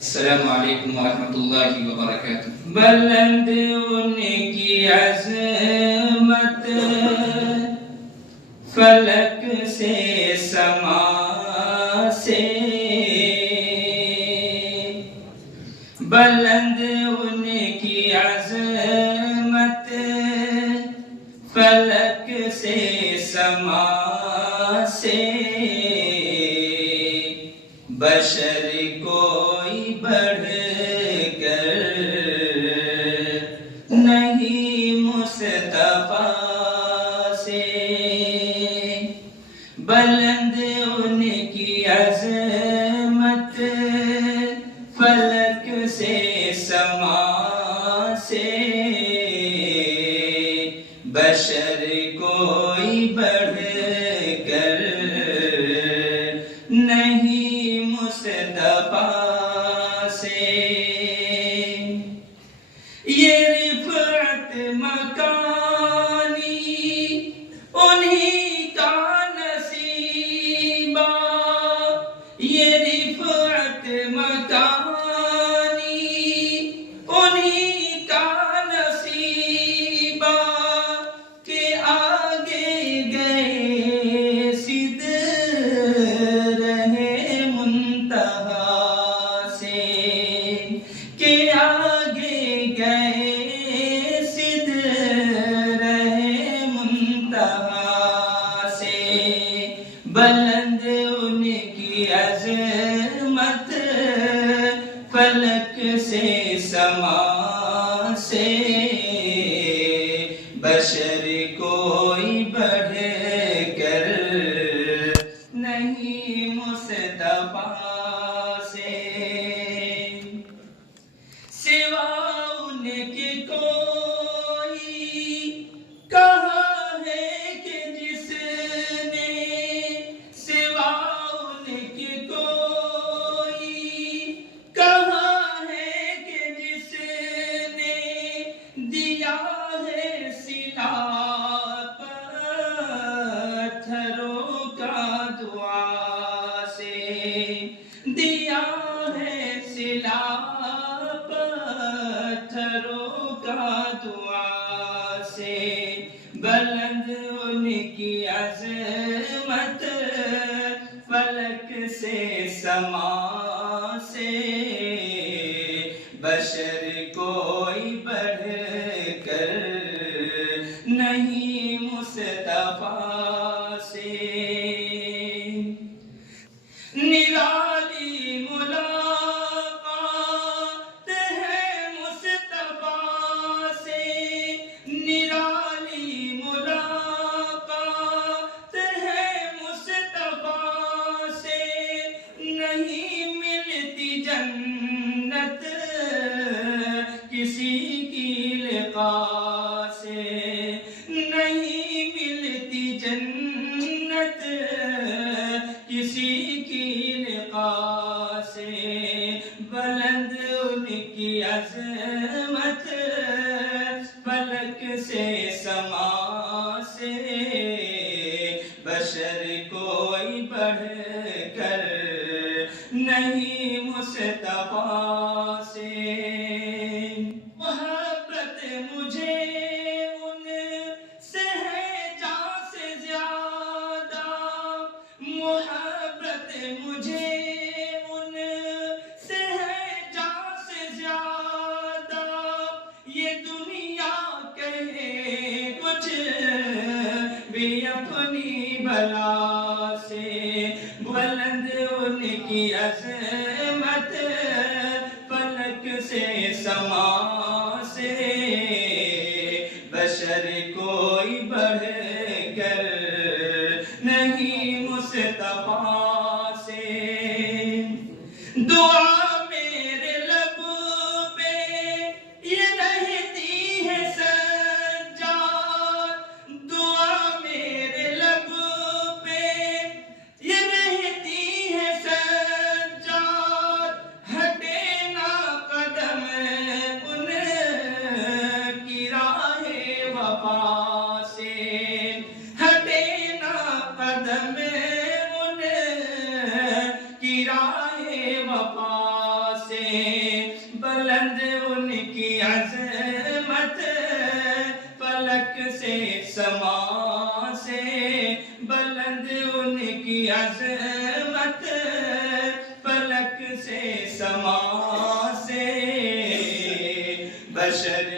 السلام علیکم ورحمۃ اللہ وبرکاتہ۔ بلند ان کی عظمت فلک سے سما سے، بلند ان کی عظمت فلک سے سما سے، بشر کوئی بڑھ کر نہیں مصطفیٰ سے، بلند ان کی عظمت فلک سے سما سے، بشر کوئی بڑھ کر نہیں مصطفیٰ سے، یہ رفعت مکانی انہی کا نصیبہ، یہ رفعت مکانی انہی کا نصیبہ، کہ آگے گئے صدر منتہا سے، کہ آگے گئے صدر منتہا سے، بلند ان کی عظمت فلک سے سما سے، بشر کوئی بڑھ کر نہیں مصطفیٰ سے، سوا ان کے کوئی کہاں ہے کہ جس نے، سوا ان کے کوئی کہاں ہے کہ جس نے دیا ہے صلہ پتھروں کا دعا سے، دیا ہے صلہ پتھروں کا دعا سے، بلند ان کی عظمت فلک سے سما سے، بشر کوئی بڑھ کر نہیں مصطفیٰ سے، نرالی ملاقات ہے مصطفیٰ سے، نرالی ملاقات ہے مصطفیٰ سے، نہیں ملتی جنت کسی کی لقاء سے، نہیں ملتی جنت کسی کی لقاء سے، بلند ان کی عظمت فلک سے سما سے، بشر کوئی بڑھ کر نہیں مصطفیٰ سے، محبت مجھے ان سے ہے جان سے زیادہ، محبت مجھے ان سے ہے جان سے زیادہ، یہ دنیا کہے کچھ بھی اپنی بلا سے، بلند ان کی عظمت فلک سے سما سے، بشر کوئی بڑھ کر نہیں مصطفیٰ سے، دعا میرے لب پہ یہ رہتی ہے سجاد، دعا میرے لب پہ یہ رہتی ہے سجاد، ہٹے نہ قدم ان بلند ان کی عظمت فلک سے سما سے، بلند ان کی عظمت فلک سے سما سے، بشر